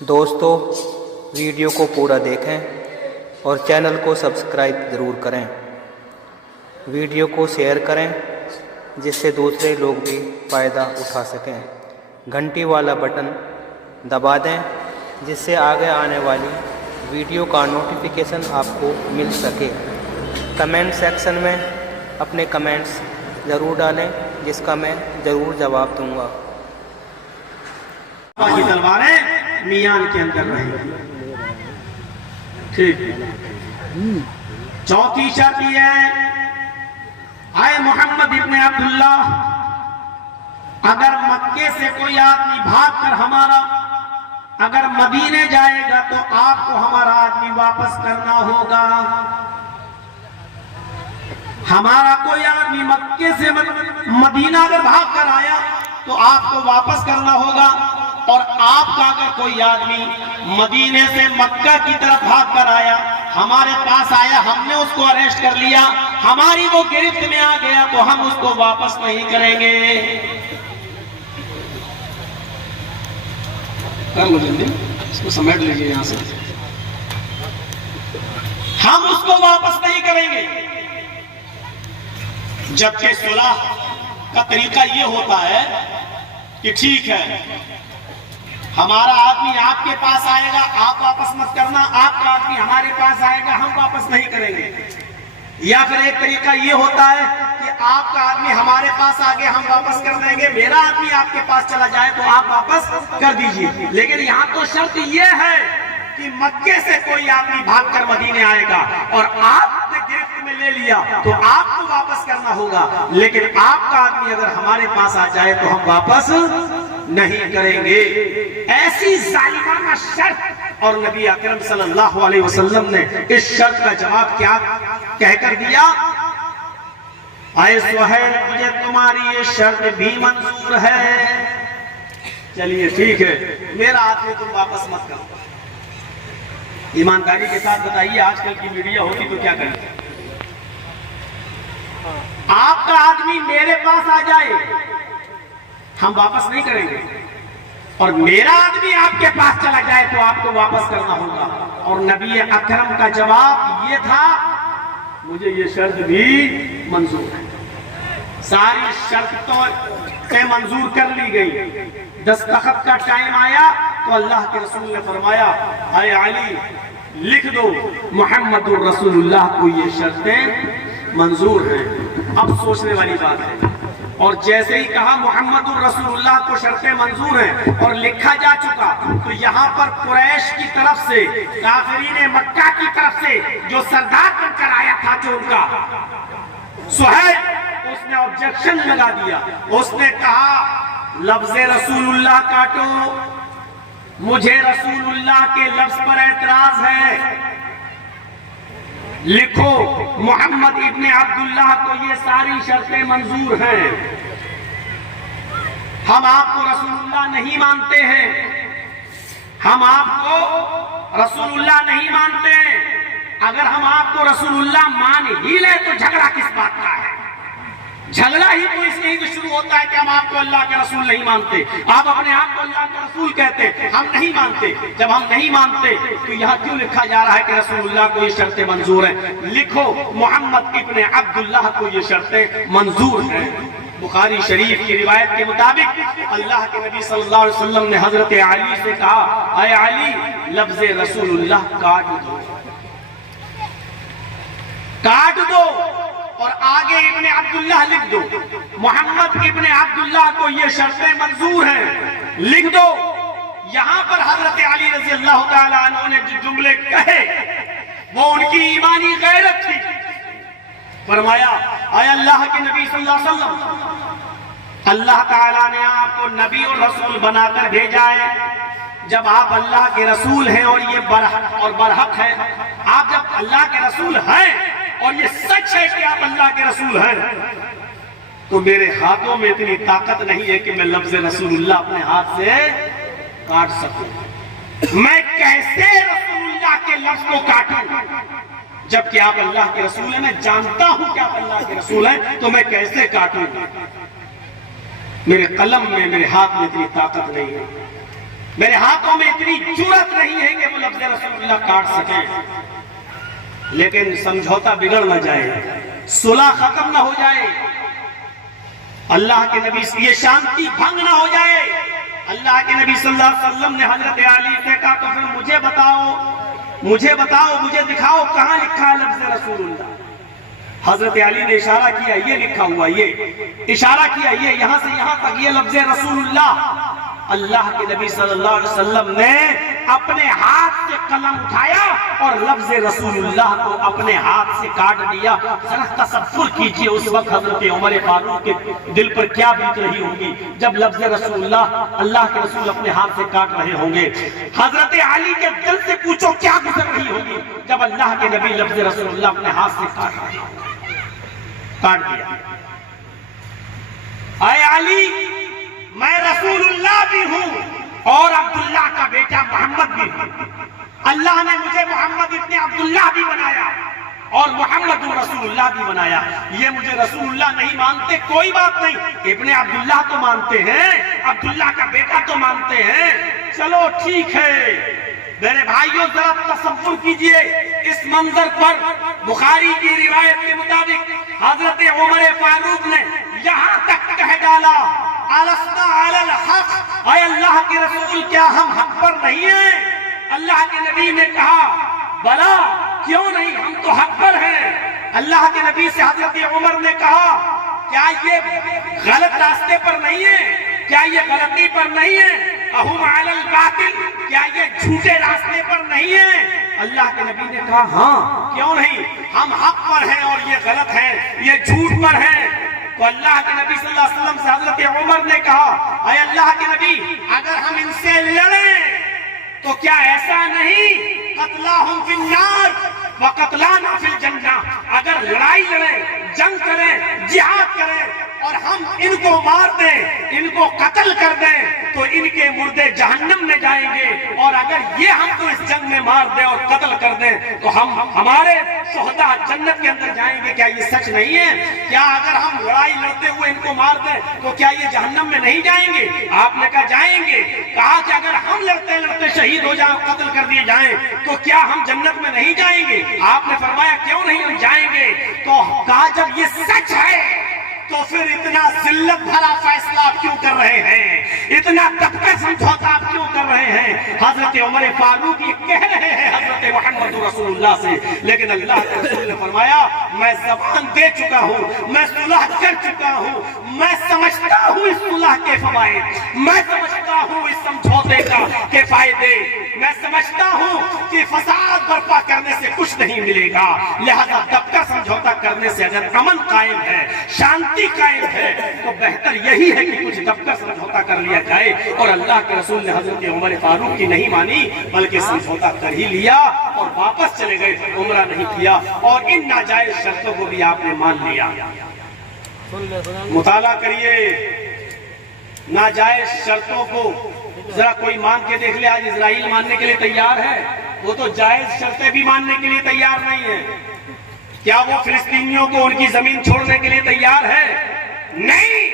दोस्तों, वीडियो को पूरा देखें और चैनल को सब्सक्राइब ज़रूर करें। वीडियो को शेयर करें जिससे दूसरे लोग भी फ़ायदा उठा सकें। घंटी वाला बटन दबा दें जिससे आगे आने वाली वीडियो का नोटिफिकेशन आपको मिल सके। कमेंट सेक्शन में अपने कमेंट्स ज़रूर डालें जिसका मैं ज़रूर जवाब दूंगा। की तलवारें मियान के अंदर रहेंगी। ठीक। चौथी शर्त यह है, आए मोहम्मद इब्ने अब्दुल्ला, अगर मक्के से कोई आदमी भागकर हमारा अगर मदीने जाएगा तो आपको हमारा आदमी वापस करना होगा। हमारा कोई आदमी मक्के से मदीना अगर भागकर आया तो आपको वापस करना होगा। और आपका अगर कोई आदमी मदीने से मक्का की तरफ भागकर आया, हमारे पास आया, हमने उसको अरेस्ट कर लिया, हमारी वो गिरफ्त में आ गया तो हम उसको वापस नहीं करेंगे। कर लो जल्दी, इसको समेट लीजिए यहां से। हम उसको वापस नहीं करेंगे। जबकि सुलह का तरीका ये होता है कि ठीक है, हमारा आदमी आपके पास आएगा, आप वापस मत करना, आपका आदमी हमारे पास आएगा, हम वापस नहीं करेंगे। या फिर एक तरीका ये होता है कि आपका आदमी हमारे पास आ गया, हम वापस कर देंगे, मेरा आदमी आपके पास चला जाए तो आप वापस कर दीजिए। लेकिन यहाँ तो शर्त ये है कि मक्के से कोई आदमी भागकर मदीने आएगा और आपने गिरफ्त में ले लिया तो आपको वापस करना होगा। लेकिन आपका आदमी अगर हमारे पास आ जाए तो हम वापस नहीं करेंगे। ऐसी जालिमाना शर्त। और नबी अकरम सल्लल्लाहु अलैहि वसल्लम ने इस शर्त का जवाब क्या कहकर दिया? आए सुहैल, मुझे तुम्हारी ये शर्त भी मंजूर है। चलिए ठीक है, मेरा आदमी तुम वापस मत करो। ईमानदारी के साथ बताइए, आजकल की मीडिया होती तो क्या करें? आपका आदमी मेरे पास आ जाए, हम वापस नहीं करेंगे, और मेरा आदमी आपके पास चला जाए तो आपको वापस करना होगा। और नबी अकरम का जवाब ये था, मुझे ये शर्त भी मंजूर है। सारी शर्तें मंजूर कर ली गई। दस्तखत का टाइम आया तो अल्लाह के रसूल ने फरमाया, आए अली, लिख दो मुहम्मदुर रसूलुल्लाह को ये शर्तें मंजूर हैं। अब सोचने वाली बात है। और जैसे ही कहा मुहम्मदुर रसूलुल्लाह को शर्तें मंजूर हैं और लिखा जा चुका, तो यहाँ पर कुरैश की तरफ से, काफिरीन मक्का की तरफ से जो सरदार बनकर आया था, जो उनका सुहैल, उसने ऑब्जेक्शन लगा दिया। उसने कहा, लफ्ज़े रसूलुल्लाह काटो, मुझे रसूलुल्लाह के लफ्ज पर एतराज है। लिखो मोहम्मद इब्ने अब्दुल्लाह को ये सारी शर्तें मंजूर हैं। हम आपको रसूलुल्लाह नहीं मानते हैं, हम आपको रसूलुल्लाह नहीं मानते हैं। अगर हम आपको रसूलुल्लाह मान ही ले तो झगड़ा किस बात का है? झगड़ा ही तो इसलिए तो शुरू होता है कि हम आपको अल्लाह के रसूल नहीं मानते। आप अपने आप को अल्लाह के रसूल कहते हैं, हम नहीं मानते। जब हम नहीं मानते तो यहाँ क्यों लिखा जा रहा है कि रसूलुल्लाह को ये शर्तें मंजूर हैं? लिखो मोहम्मद इब्ने अब्दुल्लाह को ये शर्तें मंजूर हैं। बुखारी शरीफ की रिवायत के मुताबिक अल्लाह के नबी सल्लल्लाहु अलैहि वसल्लम ने हजरत अली से कहा, आए अली, लफ्ज़े रसूलुल्लाह काट दो, काट दो और आगे इब्ने अब्दुल्लाह लिख दो। मोहम्मद इब्ने अब्दुल्लाह को ये शर्तें मंजूर हैं, लिख दो। यहां पर हजरत अली रज़ी अल्लाह ताला अन्हु ने जो जुमले कहे वो उनकी ईमानी गैरत थी। फरमाया, आए अल्लाह के नबी सल्लल्लाहु अलैहि वसल्लम, अल्लाह ताला ने आपको नबी और रसूल बनाकर भेजा है। जब आप अल्लाह के रसूल हैं और ये बरहक है, आप जब अल्लाह के रसूल हैं और ये सच है कि आप अल्लाह के रसूल हैं, तो मेरे हाथों में इतनी ताकत नहीं है कि मैं लफ्ज़ रसूलुल्लाह अपने हाथ से काट सकूं। मैं कैसे रसूलुल्लाह के लफ्ज़ को काटूं? जबकि आप अल्लाह के रसूल हैं, मैं जानता हूं कि आप अल्लाह के रसूल हैं, तो मैं कैसे काटूं? मेरे कलम में, मेरे हाथ में इतनी ताकत नहीं है। मेरे हाथों में इतनी जुर्रत नहीं है कि वो लफ्ज़ रसूलुल्लाह काट सके, लेकिन समझौता बिगड़ न जाए, सुलह खत्म ना हो जाए, अल्लाह के नबी ये शांति भंग ना हो जाए। अल्लाह के नबी सल्लल्लाहु अलैहि वसल्लम ने हजरत अली से कहा, तो फिर मुझे बताओ, मुझे दिखाओ कहां लिखा है लफ्ज़ रसूलुल्लाह। हजरत अली ने इशारा किया, ये लिखा हुआ, ये इशारा किया, ये यहां से यहां तक ये लफ्ज़ रसूलुल्लाह। अल्लाह के नबी सल्लल्लाहु अलैहि वसल्लम ने अपने हाथ से कलम उठाया और लफ्ज़ रसूलुल्लाह को अपने हाथ से काट दिया। जरा तसव्वुर कीजिए उस वक्त हजरत उमर फारूक के दिल पर क्या बीत रही होगी जब लफ्ज़ रसूलुल्लाह, अल्लाह के रसूल अपने हाथ से काट रहे होंगे। हजरत अली के दिल से पूछो क्या गुजर रही होगी जब अल्लाह के नबी लफ्ज़ रसूलुल्लाह अपने हाथ से काट दिया। आए अली, मैं रसूलुल्लाह भी हूं और अब्दुल्लाह का बेटा मोहम्मद भी हूं। अल्लाह ने मुझे मोहम्मद इब्ने अब्दुल्लाह भी बनाया और मोहम्मद रसूलुल्लाह भी बनाया। ये मुझे रसूलुल्लाह नहीं मानते, कोई बात नहीं, इब्ने अब्दुल्लाह तो मानते हैं, अब्दुल्लाह का बेटा तो मानते हैं, चलो ठीक है। मेरे भाइयों, जरा तसव्वुर कीजिए इस मंजर पर। बुखारी की रिवायत के मुताबिक हजरत उमर फारूक ने यहां तक कह डाला, अलस्ना अलल हक, ऐ अल्लाह के रसूल क्या हम हक पर नहीं हैं? अल्लाह के नबी ने कहा, बला, क्यों नहीं, हम तो हक पर हैं। अल्लाह के नबी से हजरत उमर ने कहा, क्या ये गलत रास्ते पर नहीं है? क्या ये गलती पर नहीं है? अहुम अलल बातिल, क्या ये झूठे रास्ते पर नहीं है? अल्लाह के नबी ने कहा, हाँ, क्यों नहीं, हम हक पर हैं और ये गलत है, ये झूठ पर है। तो अल्लाह के नबी सल्लल्लाहु अलैहि वसल्लम से हजरत उमर ने कहा, अरे अल्लाह के नबी, अगर हम इनसे लड़ें तो क्या ऐसा नहीं, कत्लाहुम फिन्नार व कत्लाना फिल जन्ना, अगर लड़ाई लड़ें, जंग करें, जिहाद करें और हम इनको मार दें, इनको कत्ल कर दें तो इनके मुर्दे जहन्नम में जाएंगे, और अगर ये हमको इस जंग में मार दे और कत्ल कर दें तो हमारे शुहदा जन्नत के अंदर जाएंगे। क्या ये सच नहीं है? क्या अगर हम लड़ाई लड़ते हुए इनको मार दें तो क्या ये जहन्नम में नहीं जाएंगे? आपने कहा जाएंगे। कहा कि अगर हम लड़ते लड़ते शहीद हो जाए, कत्ल कर दिए जाएं तो क्या हम जन्नत में नहीं जाएंगे? आपने फरमाया क्यों नहीं, हम जाएंगे। तो कहा जब ये सच है तो फिर इतना जिल्लत भरा फैसला आप क्यों कर रहे हैं, इतना दबकर समझौता आप क्यों कर रहे हैं? हजरत उमर फारूक ये कह रहे हैं हजरत मोहम्मद रसूलुल्लाह से, लेकिन अल्लाह के रसूल ने फरमाया, मैं ज़बान दे चुका हूँ, मैं सुलह कर चुका हूँ, मैं समझता हूँ इस सुलह के फवाइद, मैं समझता हूँ इस समझौते के फायदे, मैं समझता हूँ कि फसाद बर्पा करने से कुछ नहीं मिलेगा, लिहाजा दबकर समझौता करने से अगर अमन कायम है, शांति कायम है, तो बेहतर यही है कि कुछ दबकर समझौता कर लिया जाए। और अल्लाह के रसूल ने हजरत उमर फारूक की नहीं मानी, बल्कि समझौता कर ही लिया और वापस चले गए, उम्रा नहीं किया, और इन नाजायज शर्तों को भी आपने मान लिया। मुताला करिए नाजायज शर्तों को, जरा कोई मान के देख ले। आज इजराइल मानने के लिए तैयार है, वो तो जायज शर्तें भी मानने के लिए तैयार नहीं है। क्या वो फिलिस्तीनियों को उनकी जमीन छोड़ने के लिए तैयार है? नहीं।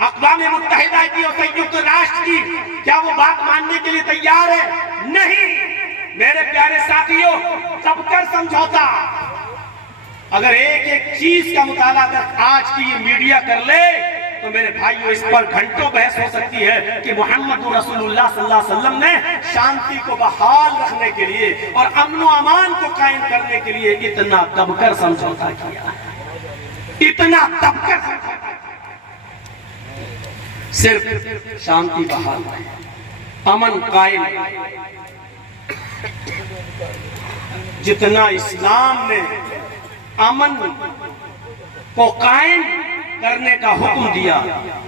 अक़वाम मुत्तहिदा की और संयुक्त राष्ट्र की क्या वो बात मानने के लिए तैयार है? नहीं। मेरे प्यारे साथियों, सबकर समझौता, अगर एक एक चीज का मुताला आज की ये मीडिया कर ले तो मेरे भाइयों इस पर घंटों बहस हो सकती है कि मोहम्मद रसूलुल्लाह सल्लल्लाहु अलैहि वसल्लम ने शांति को बहाल रखने के लिए और अमन व अमान को कायम करने के लिए इतना दबकर समझौता किया, इतना दबकर समझौता, सिर्फ शांति बहाल, अमन कायम। जितना इस्लाम ने अमन को कायम करने का हुक्म दिया,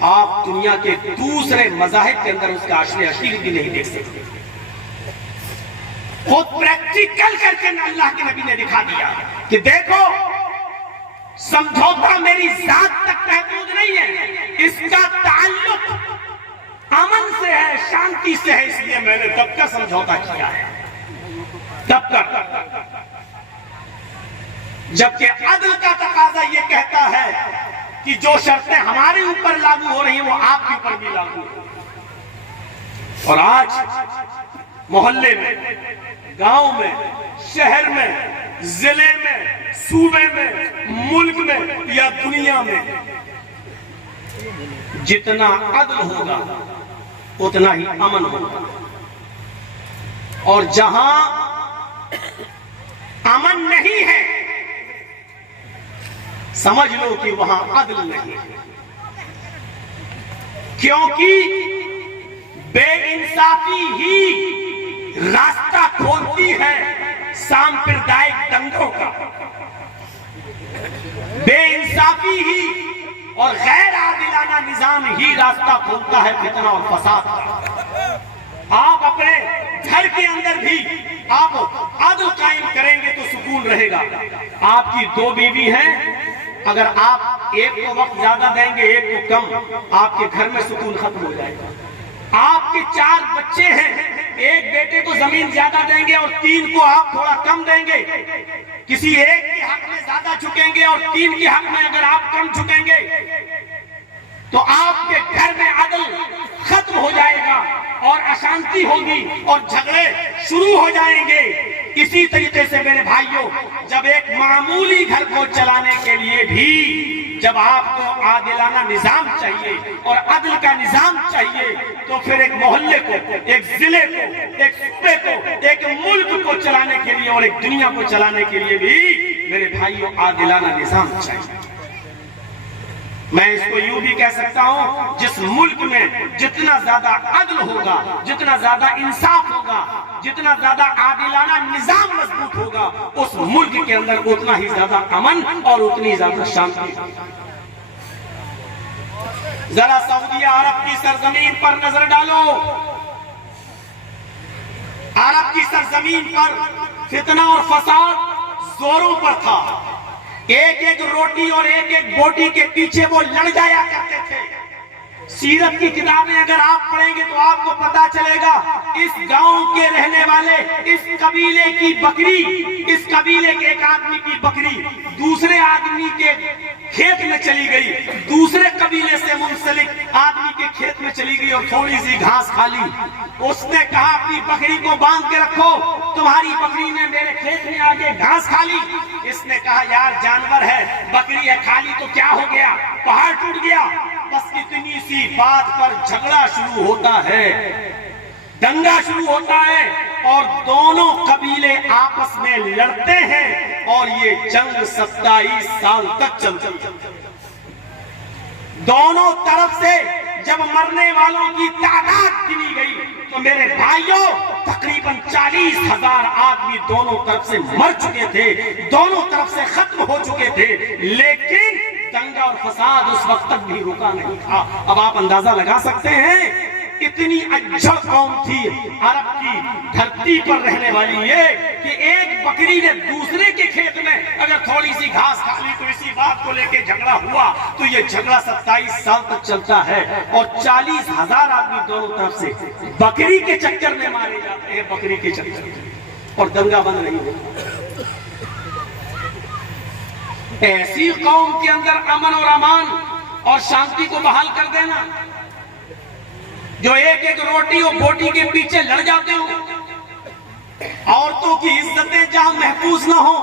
आप दुनिया के दूसरे मज़ाहिब के अंदर उसका आश्रय अशीर भी नहीं देख सकते। खुद प्रैक्टिकल करके अल्लाह के नबी ने दिखा दिया कि देखो, समझौता मेरी जात तक महदूद नहीं है, इसका ताल्लुक अमन से है, शांति से है, इसलिए मैंने दबकर समझौता किया है, दबकर। जबकि अदल का तकाजा यह कहता है कि जो शर्तें हमारे ऊपर लागू हो रही हैं वो आपके ऊपर भी लागू हो। और आज मोहल्ले में, गांव में, शहर में, जिले में, सूबे में, मुल्क में या दुनिया में जितना अदल होगा उतना ही अमन होगा। और जहां अमन नहीं है समझ लो कि वहां अदल नहीं है, क्योंकि बेइंसाफी ही रास्ता खोलती है सांप्रदायिक दंगों का। बेइंसाफी ही और गैर आदिलाना निजाम ही रास्ता खोलता है फितना और फसाद का। आप अपने घर के अंदर भी आप अदल कायम करेंगे तो सुकून रहेगा। आपकी 2 बीवी हैं, अगर आप एक को वक्त ज्यादा देंगे, एक को कम, आपके घर में सुकून खत्म हो जाएगा। आपके 4 बच्चे हैं, एक बेटे को जमीन ज्यादा देंगे और 3 को आप थोड़ा कम देंगे। किसी एक के हक में ज्यादा झुकेंगे और 3 के हक में अगर आप कम झुकेंगे तो आपके घर में अदल खत्म हो जाएगा और अशांति होगी और झगड़े शुरू हो जाएंगे। इसी तरीके से मेरे भाइयों, जब एक मामूली घर को चलाने के लिए भी जब आपको आदिलाना निजाम चाहिए और अदल का निजाम चाहिए, तो फिर एक मोहल्ले को, एक जिले को, एक सूबे को, एक मुल्क को चलाने के लिए और एक दुनिया को चलाने के लिए भी मेरे भाइयों आदिलाना निजाम चाहिए। मैं इसको यूं भी कह सकता हूं, जिस मुल्क में जितना ज्यादा अदल होगा, जितना ज्यादा इंसाफ होगा, जितना ज्यादा आदिलाना निजाम मजबूत होगा, उस मुल्क के अंदर उतना ही ज्यादा अमन और उतनी ज्यादा शांति। जरा सऊदी अरब की सरजमीन पर नजर डालो। अरब की सरजमीन पर फितना और फसाद जोरों पर था। एक एक रोटी और एक एक बोटी के पीछे वो लड़ जाया करते थे। सीरत की किताबें अगर आप पढ़ेंगे तो आपको पता चलेगा, इस गांव के रहने वाले इस कबीले की बकरी, इस कबीले के एक आदमी की बकरी दूसरे आदमी के खेत में चली गई, दूसरे कबीले से मुंसलिक आदमी के खेत में चली गई और थोड़ी सी घास खा ली। उसने कहा अपनी बकरी को बांध के रखो, तुम्हारी बकरी ने मेरे खेत में आके घास खा ली। इसने कहा यार जानवर है, बकरी है, खा ली तो क्या हो गया, पहाड़ टूट गया। बस इतनी सी बात पर झगड़ा शुरू होता है, दंगा शुरू होता है और दोनों कबीले आपस में लड़ते हैं और ये जंग 27 साल तक चलती है। दोनों तरफ से जब मरने वालों की तादाद गिनी गई तो मेरे भाइयों तकरीबन 40,000 आदमी दोनों तरफ से मर चुके थे, दोनों तरफ से खत्म हो चुके थे। लेकिन दंगा और फसाद उस वक्त तक भी रुका नहीं था। अब आप अंदाजा लगा सकते हैं इतनी अज्जड़ कौम थी अरब की धरती पर रहने वाली ये, कि एक बकरी ने दूसरे के खेत में अगर थोड़ी सी घास खा ली तो इसी बात को लेके झगड़ा हुआ तो ये झगड़ा 27 साल तक चलता है और 40,000 आदमी दोनों तरफ से बकरी के चक्कर में मारे जाते हैं, बकरी के चक्कर में, और दंगा बंद नहीं होता। ऐसी कौम के अंदर अमन और अमान और शांति को बहाल कर देना, जो एक एक रोटी और बोटी के पीछे लड़ जाते हो, औरतों की इज्जतें जहां महफूज न हो।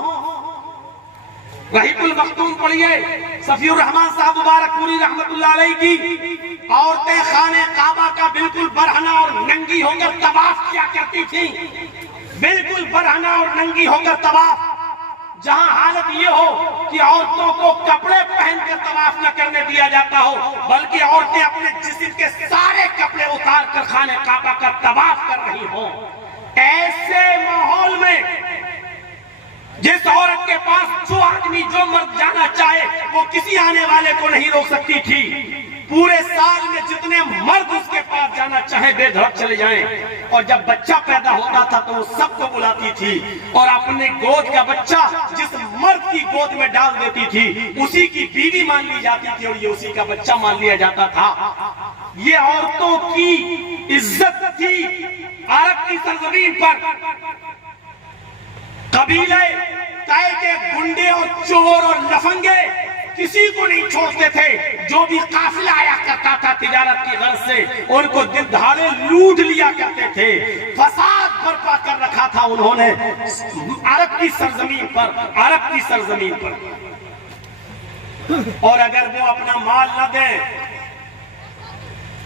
रहीकुल मखतूम पढ़िए, सफीउर रहमान साहब मुबारकपुरी रहमतुल्लाह अलैह की औरतें खाने काबा का बिल्कुल बरहना और नंगी होकर तवाफ किया करती थी, बिल्कुल बरहना और नंगी होकर तवाफ, जहां हालत ये हो कि औरतों को कपड़े पहनकर तवाफ न करने दिया जाता हो, बल्कि औरतें अपने जिस्म के सारे कपड़े उतार कर खाने काबा का तवाफ कर रही हो। ऐसे माहौल में जिस औरत के पास जो आदमी जो मर्द जाना चाहे वो किसी आने वाले को नहीं रोक सकती थी, पूरे साल में जितने मर्द उसके पास जाना चाहे बेधड़क चले जाएं। और जब बच्चा पैदा होता था तो वो सबको बुलाती थी और अपने गोद का बच्चा जिस मर्द की गोद में डाल देती थी उसी की बीवी मान ली जाती थी और ये उसी का बच्चा मान लिया जाता था। ये औरतों की इज्जत थी। अरब की सरजमीन पर कबीले तय के गुंडे और चोर और लफंगे किसी को नहीं छोड़ते थे। जो भी काफिला आया करता था तिजारत की गर्ज से, उनको दिल धाड़े लूट लिया करते थे। फसाद बर्पा कर रखा था उन्होंने अरब की सरजमीन पर, अरब की सरजमीन पर। और अगर वो अपना माल न दे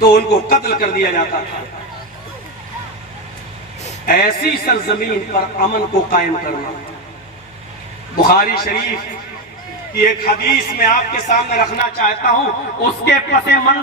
तो उनको कत्ल कर दिया जाता था। ऐसी सरजमीन पर अमन को कायम करना। बुखारी शरीफ की एक हदीस में आपके सामने रखना चाहता हूं, उसके पसे मंजर